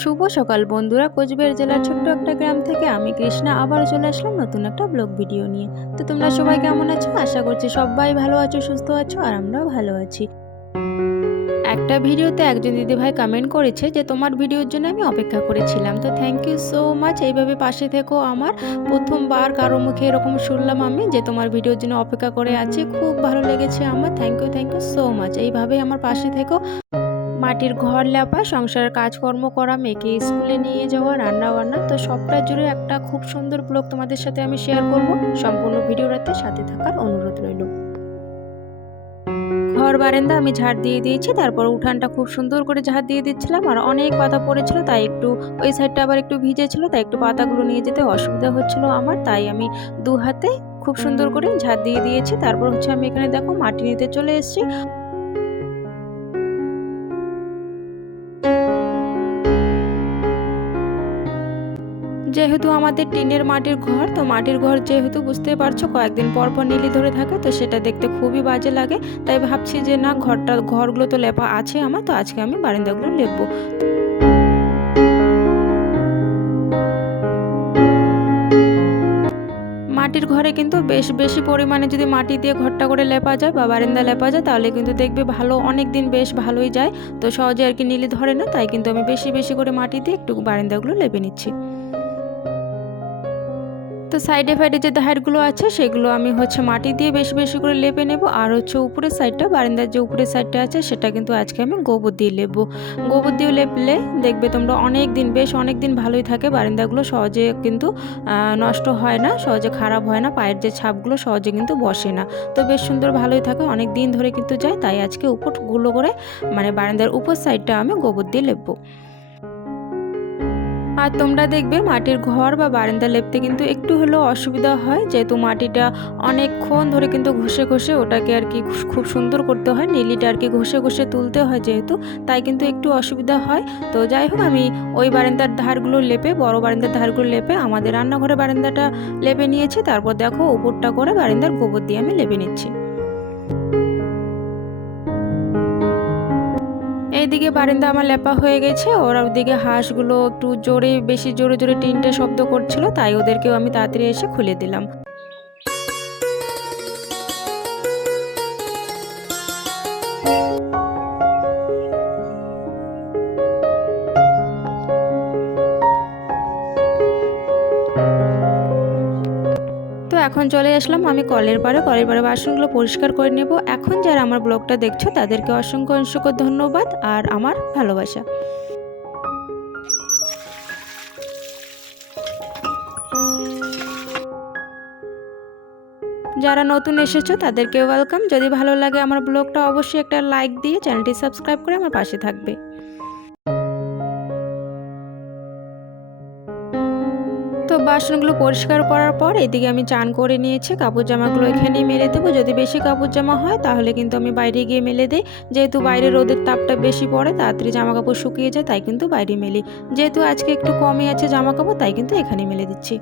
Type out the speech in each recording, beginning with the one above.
শুভ সকাল বন্ধুরা, কোচবিহার জেলার ছোট্ট একটা গ্রাম থেকে আমি কৃষ্ণা আবার চলে আসলাম নতুন একটা ব্লগ ভিডিও নিয়ে। তো তোমরা সবাই কেমন আছো? আশা করছি সবাই ভালো আছো, সুস্থ আছো, আর আমরাও ভালো আছি। একটা ভিডিওতে একজন দিদিভাই কমেন্ট করেছে যে, তোমার ভিডিওর জন্য আমি অপেক্ষা করেছিলাম। তো থ্যাংক ইউ সো মাচ এইভাবে পাশে থেকো আমার। প্রথমবার কারও মুখে এরকম শুনলাম আমি যে, তোমার ভিডিওর জন্য অপেক্ষা করে আছি। খুব ভালো লেগেছে আমার। Thank you thank you so much এইভাবেই আমার পাশে থেকো। মাটির ঘর লেপা সংসারের কাজকর্ম করা, মেয়েকে স্কুলে নিয়ে যাওয়া রান্না বান্না তো সবটা জুড়ে একটা খুব সুন্দর ব্লগ তোমাদের সাথে আমি শেয়ার করব। সম্পূর্ণ ভিডিওটাতে সাথে থাকার অনুরোধ রইল। ঘর বারান্দা আমি ঝাড় দিয়ে দিয়েছি, তারপর উঠানটা খুব সুন্দর করে ঝাড় দিয়ে দিচ্ছিলাম, আর অনেক পাতা পড়েছিল, তাই একটু ওই সাইডটা আবার একটু ভিজে ছিল তাই একটু পাতাগুলো নিয়ে যেতে অসুবিধা হচ্ছিল আমার, তাই আমি দু হাতে খুব সুন্দর করে ঝাড় দিয়ে দিয়েছি, তারপর হচ্ছে আমি এখানে দেখো মাটি নিতে চলে এসেছি। যেহেতু আমাদের টিনের মাটির ঘর, তো মাটির ঘর যেহেতু বুঝতে পারছ, কয়েকদিন পর পর নীলি ধরে থাকে, তো সেটা দেখতে খুবই বাজে লাগে। তাই ভাবছি যে না, ঘরটা, ঘরগুলো তো লেপা আছে আমার, তো আজকে আমি বারান্দাগুলো লেপবো। মাটির ঘরে কিন্তু বেশ বেশি পরিমাণে যদি মাটি দিয়ে ঘরটা করে লেপা যায় বা বারান্দা লেপা যায়, তাহলে কিন্তু দেখবে ভালো অনেক দিন বেশ ভালোই যায়। তো সহজে আর কি নীলি ধরে না, তাই কিন্তু আমি বেশি বেশি করে মাটি দিয়ে একটু বারান্দাগুলো লেপে নিচ্ছি। তো সাইডে ফাইডে যে ধারগুলো আছে, সেগুলো আমি হচ্ছে মাটি দিয়ে বেশি বেশি করে লেপে নেব। আর হচ্ছে উপরের সাইডটা, বারান্দার যে উপরের সাইডটা আছে, সেটা কিন্তু আজকে আমি গোবর দিয়ে লেপবো। গোবর দিয়ে লেপলে দেখবে তোমরা অনেক দিন, বেশ অনেক দিন ভালোই থাকে, বারান্দাগুলো সহজে কিন্তু নষ্ট হয় না, সহজে খারাপ হয় না, পায়ের যে ছাপগুলো সহজে কিন্তু বসে না। তো বেশ সুন্দর ভালোই থাকে, অনেক দিন ধরে কিন্তু যায়, তাই আজকে উপরগুলো করে মানে বারান্দার উপর সাইডটা আমি গোবর দিয়ে লেপবো। আর তোমরা দেখবে মাটির ঘর বা বারান্দা লেপতে কিন্তু একটু হলেও অসুবিধা হয়। যেহেতু মাটিটা অনেকক্ষণ ধরে কিন্তু ঘষে ঘষে ওটাকে আর কি খুব- সুন্দর করতে হয়। নীলিটা আর কি ঘষে ঘষে তুলতে হয় যেহেতু, তাই কিন্তু একটু অসুবিধা হয়। তো যাই হোক, আমি ওই বারান্দার ধারগুলো লেপে, বড় বারান্দার ধারগুলো লেপে আমাদের রান্নাঘরে বারান্দাটা লেপে নিয়েছি। তারপর দেখো উপরটা করে বারান্দার গোবর দিয়ে আমি লেপে নিচ্ছি। এইদিকে বারান্দা আমার লেপা হয়ে গেছে। ওর ওদিকে হাঁসগুলো একটু জোরে, বেশি জোরে জোরে তিনটে শব্দ করছিল, তাই ওদেরকেও আমি তাড়াতাড়ি এসে খুলে দিলাম। এখন চলে আসলাম, আমি কলের পাড়ে। কলের পাড়ে বাসনগুলো পরিষ্কার করে নেব। এখন যারা আমার ব্লগটা দেখছ, তাদেরকে অসংখ্য অসংখ্য ধন্যবাদ আর আমার ভালোবাসা। যারা নতুন এসেছ তাদেরকে ওয়েলকাম যদি ভালো লাগে আমার ব্লগটা, অবশ্যই একটা লাইক দিয়ে চ্যানেলটি সাবস্ক্রাইব করে আমার পাশে থাকবে। তো বাসনগুলো পরিষ্কার করার পর এদিকে আমি চান করে নিয়েছি, কাপড় জামাগুলো এখানেই মেলে দেবো। যদি বেশি কাপড় জামা হয় তাহলে কিন্তু আমি বাইরে গিয়ে মেলে দিই। যেহেতু বাইরে রোদের তাপটা বেশি পড়ে, তাড়াতাড়ি জামা কাপড় শুকিয়ে যায়, তাই কিন্তু বাইরে মেলি। যেহেতু আজকে একটু কমই আছে জামা কাপড় তাই কিন্তু এখানে মেলে দিচ্ছি।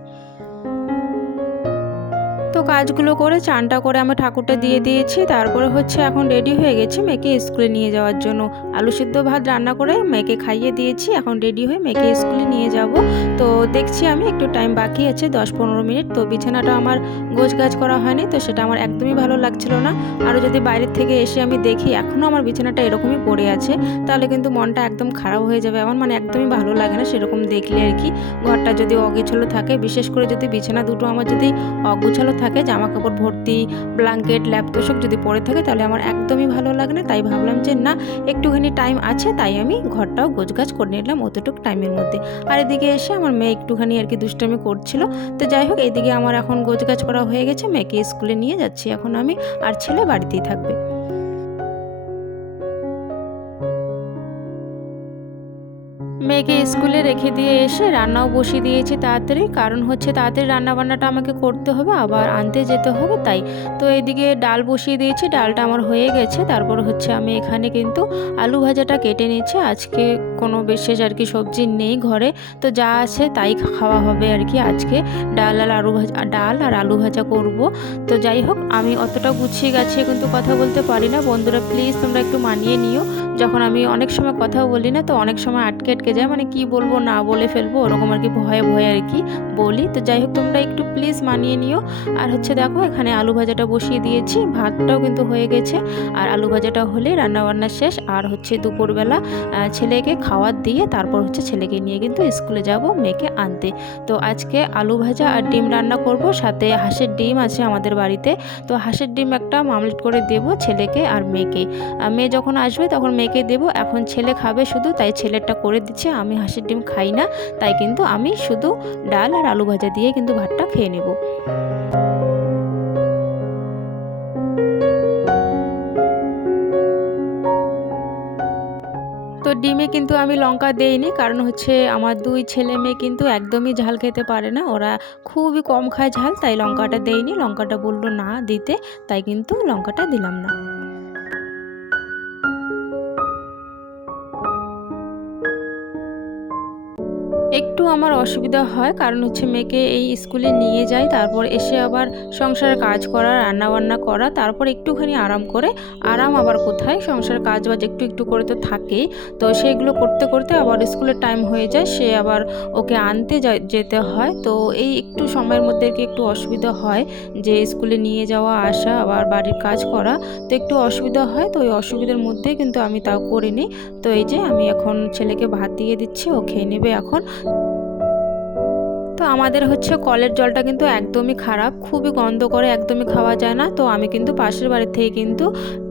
তো কাজগুলো করে চানটা করে আমি ঠাকুরটা দিয়ে দিয়েছি। তারপরে হচ্ছে এখন রেডি হয়ে গেছি মেয়েকে স্কুলে নিয়ে যাওয়ার জন্য। আলু সিদ্ধ ভাত রান্না করে মেয়েকে খাইয়ে দিয়েছি, এখন রেডি হয়ে মেয়েকে স্কুলে নিয়ে যাব। তো দেখছি আমি একটু টাইম বাকি আছে দশ পনেরো মিনিট। তো বিছানাটা আমার গোছ গাছ করা হয়নি, তো সেটা আমার একদমই ভালো লাগছিল না। আরও যদি বাইরের থেকে এসে আমি দেখি, এখনও আমার বিছানাটা এরকমই পড়ে আছে, তাহলে কিন্তু মনটা একদম খারাপ হয়ে যাবে। আমার মানে একদমই ভালো লাগে না সেরকম দেখলে আর কি। ঘরটা যদি অগোছালো থাকে, বিশেষ করে যদি বিছানা দুটো আমার যদি অগোছালো থাকে জামা কাপড় ভর্তি ব্ল্যাঙ্কেট ল্যাপ তোষক যদি পরে থাকে তাহলে আমার একদমই ভালো লাগে না। তাই ভাবলাম যে না, একটুখানি টাইম আছে, তাই আমি ঘরটাও গোছগাছ করে নিলাম অতটুক টাইমের মধ্যে। আর এদিকে এসে আমার মেয়ে একটুখানি আর কি দুষ্টামি করছিল। তো যাই হোক, এদিকে আমার এখন গোছগাছ করা হয়ে গেছে, মেয়েকে স্কুলে নিয়ে যাচ্ছি। এখন আমি আর ছেলে বাড়িতেই থাকবে। মেয়েকে স্কুলে রেখে দিয়ে এসে রান্নাও বসিয়ে দিয়েছি তাড়াতাড়ি। কারণ হচ্ছে তাড়াতাড়ি রান্না বান্নাটা আমাকে করতে হবে, আবার আনতে যেতে হবে, তাই। তো এদিকে ডাল বসিয়ে দিয়েছি, ডালটা আমার হয়ে গেছে। তারপর হচ্ছে আমি এখানে কিন্তু আলু ভাজাটা কেটে নিচ্ছি আজকে কোনো বিশেষ আর কি সবজি নেই ঘরে। তো যা আছে তাই খাওয়া হবে আর কি আজকে। ডাল আর আলু ভাজা, ডাল আর আলু ভাজা করব। তো যাই হোক, আমি অতটা গুছিয়ে গাছিয়ে কিন্তু কথা বলতে পারি না। বন্ধুরা, প্লিজ তোমরা একটু মানিয়ে নিও। যখন আমি অনেক সময় কথাও বলি না, তো অনেক সময় আটকে আটকে যায়। মানে কি বলব, না বলে ফেলব, ওরকম আর কি ভয়ে ভয়ে আর কি বলি। তো যাই হোক, তোমরা একটু প্লিজ মানিয়ে নিও। আর হচ্ছে দেখো, এখানে আলু ভাজাটা বসিয়ে দিয়েছি। ভাতটাও কিন্তু হয়ে গেছে। আর আলু ভাজাটা হলে রান্নাবান্না শেষ। আর হচ্ছে দুপুরবেলা ছেলেকে খাওয়ার দিয়ে তারপর হচ্ছে ছেলেকে নিয়ে কিন্তু স্কুলে যাব মেয়েকে আনতে। তো আজকে আলু ভাজা আর ডিম রান্না করব। সাথে হাঁসের ডিম আছে আমাদের বাড়িতে। তো হাঁসের ডিম একটা মামলেট করে দেব ছেলেকে আর মেয়েকে। মেয়ে যখন আসবে তখন মেয়েকে দেব। এখন ছেলে খাবে শুধু, তাই ছেলেরটা করে দিচ্ছে। আমি হাঁসের ডিম খাই না, তাই কিন্তু আমি শুধু ডাল আর আলু ভাজা দিয়ে কিন্তু ভাতটা খেয়ে নেব। তো ডিমে কিন্তু আমি লঙ্কা দেইনি, কারণ হচ্ছে আমার দুই ছেলে মেয়ে কিন্তু একদমই ঝাল খেতে পারে না, ওরা খুবই কম খায় ঝাল, তাই লঙ্কাটা দেইনি, লঙ্কাটা বলল না দিতে, তাই কিন্তু লঙ্কাটা দিলাম না। একটু আমার অসুবিধা হয়, কারণ হচ্ছে মেয়েকে এই স্কুলে নিয়ে যাই, তারপর এসে আবার সংসারের কাজ করা রান্না বান্না করা, তারপর একটুখানি আরাম করে, আরাম আবার কোথায়? সংসার কাজ বাজ একটু একটু করে তো থাকেই, তো সেগুলো করতে করতে আবার স্কুলের টাইম হয়ে যায়, সে আবার ওকে আনতে যেতে হয়, তো এই একটু সময়ের মধ্যে কি একটু অসুবিধা হয়, যে স্কুলে নিয়ে যাওয়া, আসা, আবার বাড়ির কাজ করা, তো একটু অসুবিধা হয়, তো ওই অসুবিধার মধ্যে কিন্তু আমি তাও করিনি, তো এই যে আমি এখন ছেলেকে ভাত দিয়ে দিচ্ছি, ও খেয়ে নেবে এখন তো আমাদের হচ্ছে কলের জলটা কিন্তু একদমই খারাপ, খুবই গন্ধ করে একদমই খাওয়া যায় না। তো আমি কিন্তু পাশের বাড়ির থেকে কিন্তু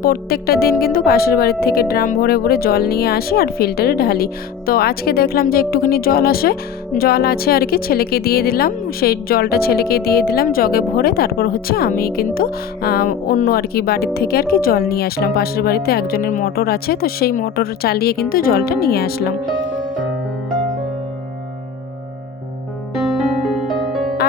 প্রত্যেকটা দিন কিন্তু পাশের বাড়ির থেকে ড্রাম ভরে ভরে জল নিয়ে আসি আর ফিল্টারে ঢালি। তো আজকে দেখলাম যে একটুখানি জল আসে, জল আছে আর কি ছেলেকে দিয়ে দিলাম। সেই জলটা ছেলেকে দিয়ে দিলাম জগে ভরে, তারপর হচ্ছে আমি কিন্তু অন্য আর কি বাড়ির থেকে আর কি জল নিয়ে আসলাম। পাশের বাড়িতে একজনের মোটর আছে, তো সেই মোটর চালিয়ে কিন্তু জলটা নিয়ে আসলাম।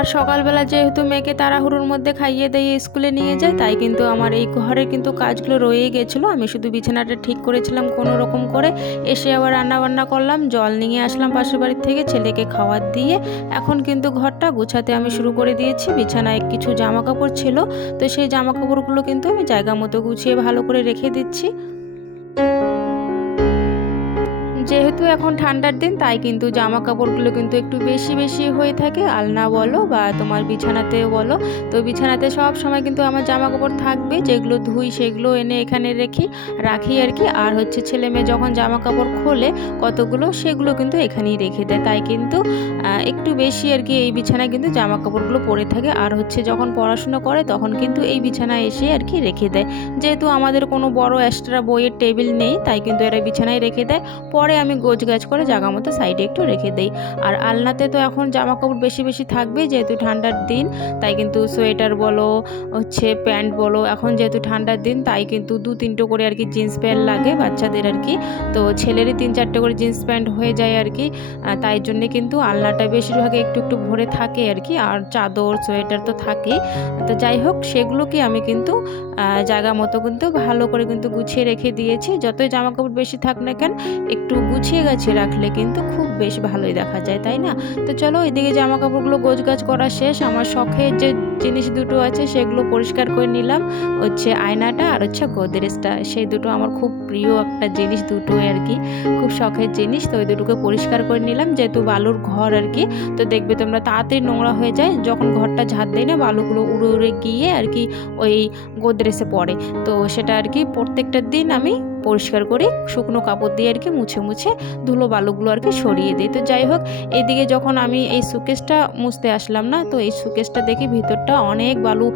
আর সকালবেলা যেহেতু মেয়েকে তাড়াহুড়োর মধ্যে খাইয়ে দিয়ে স্কুলে নিয়ে যায়, তাই কিন্তু আমার এই ঘরের কিন্তু কাজগুলো রয়েই গেছিল। আমি শুধু বিছানাটা ঠিক করেছিলাম কোনো রকম করে। এসে আবার রান্না বান্না করলাম, জল নিয়ে আসলাম পাশের বাড়ির থেকে, ছেলেকে খাওয়ার দিয়ে। এখন কিন্তু ঘরটা গুছাতে আমি শুরু করে দিয়েছি। বিছানায় কিছু জামা কাপড় ছিল, তো সেই জামা কাপড়গুলো কিন্তু আমি জায়গা মতো গুছিয়ে ভালো করে রেখে দিচ্ছি। যেহেতু এখন ঠান্ডার দিন, তাই কিন্তু জামা কাপড়গুলো কিন্তু একটু বেশি বেশি হয়ে থাকে। আলনা বলো বা তোমার বিছানাতেও বলো। তো বিছানাতে সব সময় কিন্তু আমার জামা কাপড় থাকবে। যেগুলো ধুই সেগুলো এনে এখানে রেখি, রাখি আর কি। আর হচ্ছে ছেলে মেয়ে যখন জামা কাপড় খোলে কতগুলো, সেগুলো কিন্তু এখানেই রেখে দেয়। তাই কিন্তু একটু বেশি আর কি এই বিছানায় কিন্তু জামা কাপড়গুলো পরে থাকে। আর হচ্ছে যখন পড়াশুনো করে তখন কিন্তু এই বিছানায় এসে আর কি রেখে দেয়। যেহেতু আমাদের কোনো বড় এক্সট্রা বইয়ের টেবিল নেই, তাই কিন্তু এরা বিছানায় রেখে দেয়। পরে আমি গোছ গাছ করে জায়গা মতো সাইডে একটু রেখে দেই। আর আলনাতে তো এখন জামা কাপড় বেশি বেশি থাকবে যেহেতু ঠান্ডার দিন, তাই কিন্তু সোয়েটার বলো, হচ্ছে প্যান্ট বলো, এখন যেহেতু ঠান্ডার দিন, তাই কিন্তু দু তিনটে করে আর কি জিন্স প্যান্ট লাগে বাচ্চাদের আর কি। তো ছেলেরই তিন চারটে করে জিন্স প্যান্ট হয়ে যায় আর কি তাই জন্যে কিন্তু আলনাটা বেশিরভাগ একটু একটু ভরে থাকে আর কি, আর চাদর, সোয়েটার তো থাকেই। তো যাই হোক, সেগুলোকে আমি কিন্তু জায়গা মতো কিন্তু ভালো করে কিন্তু গুছিয়ে রেখে দিয়েছি। যতই জামা কাপড় বেশি থাক না কেন, একটু গুছিয়ে গাছিয়ে রাখলে কিন্তু খুব বেশ ভালোই দেখা যায়, তাই না? তো চলো এদিকে জামা কাপড়গুলো গোছ গাছ করা শেষ। আমার শখের যে জিনিস দুটো আছে সেগুলো পরিষ্কার করে নিলাম। হচ্ছে আয়নাটা আর হচ্ছে গোদরেজটা সেই দুটো আমার খুব প্রিয় একটা জিনিস দুটোই আর কি। খুব শখের জিনিস, তো ওই দুটোকে পরিষ্কার করে নিলাম। যেহেতু বালুর ঘর আর কি, তো দেখবে তোমরা তাড়াতাড়ি নোংরা হয়ে যায়। যখন ঘরটা ঝাঁট দেয় না, বালুগুলো উড়ে উড়ে গিয়ে আর কি ওই গোদরেজে পড়ে। তো সেটা আর কি প্রত্যেকটা দিন আমি পরিষ্কার করে শুকনো কাপড় দিয়ে আর কি মুছে মুছে ধুলো বালুগুলো আর কি সরিয়ে দিই। তো যাই হোক এইদিকে যখন আমি এই সুকেসটা মুছতে আসলাম না, তো এই সুকেসটা দেখি ভিতরটা অনেক বালু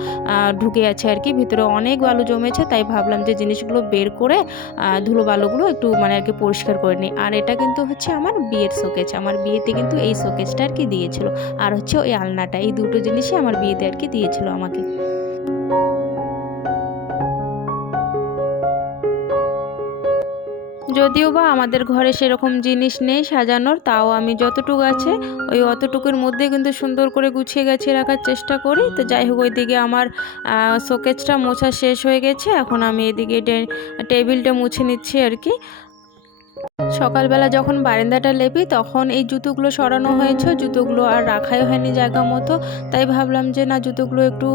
ঢুকে আছে আর কি ভিতরে অনেক বালু জমেছে, তাই ভাবলাম যে জিনিসগুলো বের করে ধুলো বালুগুলো একটু মানে আর কি পরিষ্কার করে নিই। আর এটা কিন্তু হচ্ছে আমার বিয়ের শোকেজ আমার বিয়েতে কিন্তু এই শোকেজটা আর কি দিয়েছিল। আর হচ্ছে ওই আলনাটা, এই দুটো জিনিসই আমার বিয়েতে আর কি দিয়েছিল আমাকে। যদিও বা আমাদের ঘরে সেরকম জিনিস নেই সাজানোর, তাও আমি যতটুকু আছে ওই অতটুকুর মধ্যে কিন্তু সুন্দর করে গুছিয়ে গাছিয়ে রাখার চেষ্টা করি। তো যাই হোক, ওইদিকে আমার শোকেজটা মোছা শেষ হয়ে গেছে। এখন আমি এদিকে টেবিলটা মুছে নিচ্ছি আর কি। সকালবেলা যখন বারান্দাটা লেপি, তখন এই জুতোগুলো সরানো হয়েছে। জুতোগুলো আর রাখাই হয়নি জায়গা মতো। তাই ভাবলাম যে, না, জুতোগুলো একটু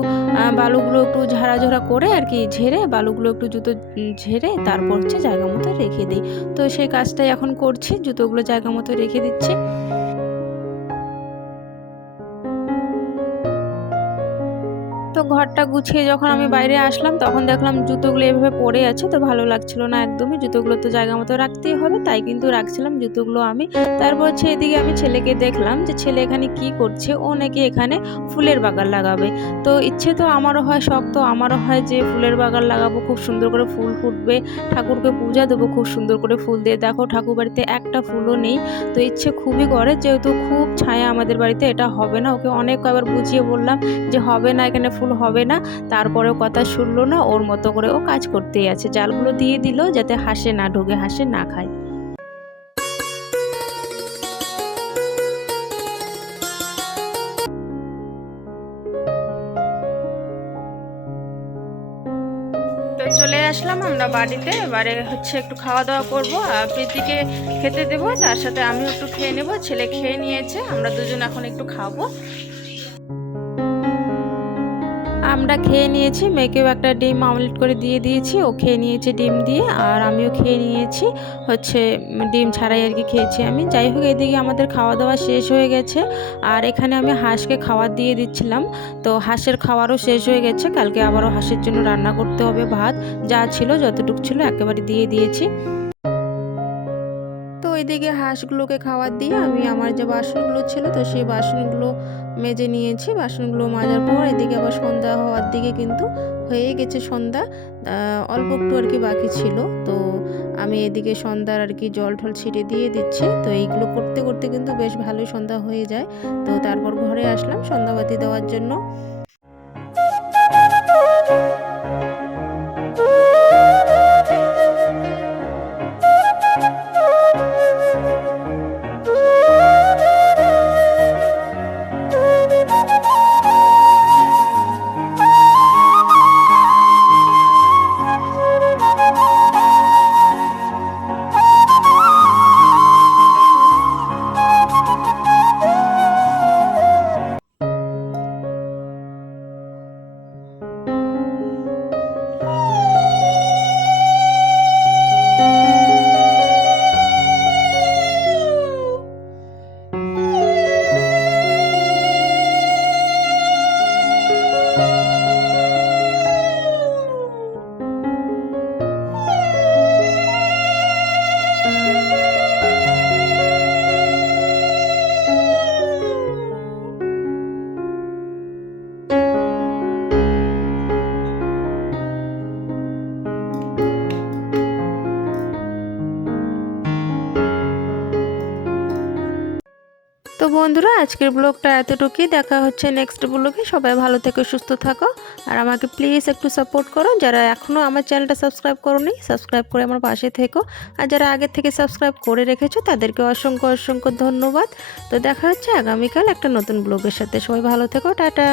বালুগুলো একটু ঝাড়াঝাড়া করে আর কি ঝেড়ে, বালুগুলো একটু জুতো ঝেড়ে তারপর হচ্ছে জায়গা মতো রেখে দিই। তো সেই কাজটাই এখন করছি। জুতোগুলো জায়গা মতো রেখে দিচ্ছি। ঘরটা গুছিয়ে যখন আমি বাইরে আসলাম, তখন দেখলাম জুতোগুলো এভাবে পড়ে আছে, তো ভালো লাগছিল না একদমই। জুতোগুলো তো জায়গা মতো রাখতেই হবে, তাই কিন্তু রাখছিলাম জুতোগুলো আমি। তারপর হচ্ছে এদিকে আমি ছেলেকে দেখলাম যে ছেলে এখানে কি করছে, ও নাকি এখানে ফুলের বাগান লাগাবে। তো ইচ্ছে তো আমারও হয়, শখ তো আমারও হয় যে ফুলের বাগান লাগাবো, খুব সুন্দর করে ফুল ফুটবে, ঠাকুরকে পূজা দেবো, খুব সুন্দর করে ফুল দিয়ে। দেখো ঠাকুর বাড়িতে একটা ফুলও নেই, তো ইচ্ছে খুবই করে, যেহেতু খুব ছায়া আমাদের বাড়িতে, এটা হবে না। ওকে অনেক কয়েকবার বুঝিয়ে বললাম যে হবে না, এখানে ফুল হবে না। তারপরেও কথা শুনলো না, ওর মতো করে ও কাজ করতেই আছে। জালগুলো দিয়ে দিল যাতে হাসে না ঢোকে, হাসে না খায়। চলে আসলাম আমরা বাড়িতে। এবারে হচ্ছে একটু খাওয়া দাওয়া করব আর প্রীতিকে খেতে দেবো। তার সাথে আমিও একটু খেয়ে নেব। ছেলে খেয়ে নিয়েছে, আমরা দুজন এখন একটু খাব। আমরা খেয়ে নিয়েছি। মেয়েকেও একটা ডিম আমলেট করে দিয়ে দিয়েছি। ও খেয়ে নিয়েছে ডিম দিয়ে আর আমিও খেয়ে নিয়েছি। হচ্ছে ডিম ছাড়াই আর কি খেয়েছি আমি। যাই হোক, এদিকে আমাদের খাওয়া দাওয়া শেষ হয়ে গেছে। আর এখানে আমি হাঁসকে খাবার দিয়ে দিচ্ছিলাম। তো হাঁসের খাওয়ারও শেষ হয়ে গেছে। কালকে আবারও হাঁসের জন্য রান্না করতে হবে ভাত। যা ছিল, যতটুকু ছিল একেবারে দিয়ে দিয়েছি। ওইদিকে হাঁসগুলোকে খাবার দিয়ে আমি আমার যে বাসনগুলো ছিল, তো সেই বাসনগুলো মেজে নিয়েছি। বাসনগুলো মাজার পর এদিকে আবার সন্ধ্যা হওয়ার দিকে কিন্তু হয়ে গেছে সন্ধ্যা। অল্প একটু আর কি বাকি ছিল। তো আমি এদিকে সন্ধ্যার আর কি জল ঠল ছিটে দিয়ে দিচ্ছি। তো এইগুলো করতে করতে কিন্তু বেশ ভালোই সন্ধ্যা হয়ে যায়। তো তারপর ঘরে আসলাম সন্ধ্যাবাতি দেওয়ার জন্য। বন্ধুরা, আজকের ব্লগটা এতটুকুই। দেখা হচ্ছে নেক্সট ব্লগে। সবাই ভালো থেকে, সুস্থ থাকো। আর আমাকে প্লিজ একটু সাপোর্ট করো। যারা এখনও আমার চ্যানেলটা সাবস্ক্রাইব করোনি সাবস্ক্রাইব করে আমার পাশে থেকো। আর যারা আগে থেকে সাবস্ক্রাইব করে রেখেছো, তাদেরকে অসংখ্য অসংখ্য ধন্যবাদ। তো দেখা হচ্ছে আগামীকাল একটা নতুন ব্লগের সাথে। সবাই ভালো থেকো, টাটা।